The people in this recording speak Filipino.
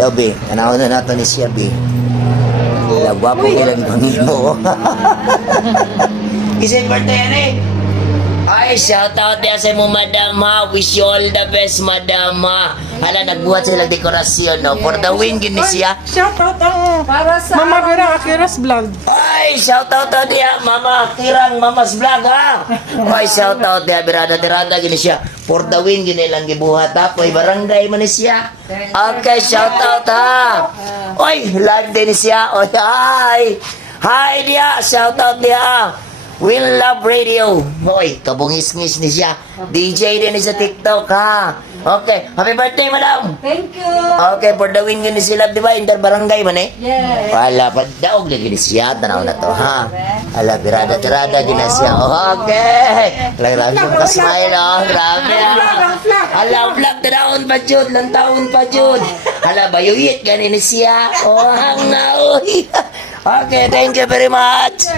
Daw, be. Tanaw na nato ni siya, be. Lagwapo ilang pangimo. Isip birthday yan eh. Ay, shout out niya sa mo, madam ha. Wish you all the best, madam ha. Hala, nagbuhat sila dekorasyon, no? For the win, gini siya. Shout out ang Para sa Mama Vera Akiras Vlog. Ay, shout out to niya, Mama Kirang, Mama's Vlog, ha? Ay, shout out niya, birada-dirada, gini siya. For the win, gini lang gibuhat, ha? Poy, barangay man ni siya. Okay, shout out, ha? Oy, live din ni siya. Oy, hi! Hi niya, shout out niya. Will Love Radio. Oy, kabungis-ngis ni siya. DJ din ni sa TikTok, ha? Okay, happy birthday, madam. Thank you. Okay, for the win gini sila, di ba? Inter-barangay man eh. Yes. Wala pa daog lagi ni siya. Tanaw na to, ha? Ala, birada-tirada gina siya. Okay. Lang yung kasmile, oh. Grabe, ha? Ala, vlog na taon pa, Jud. Lang taon pa, Jud. Ala, bayuyit gani ni siya. Oh, hang na, oy. Okay, thank you very much.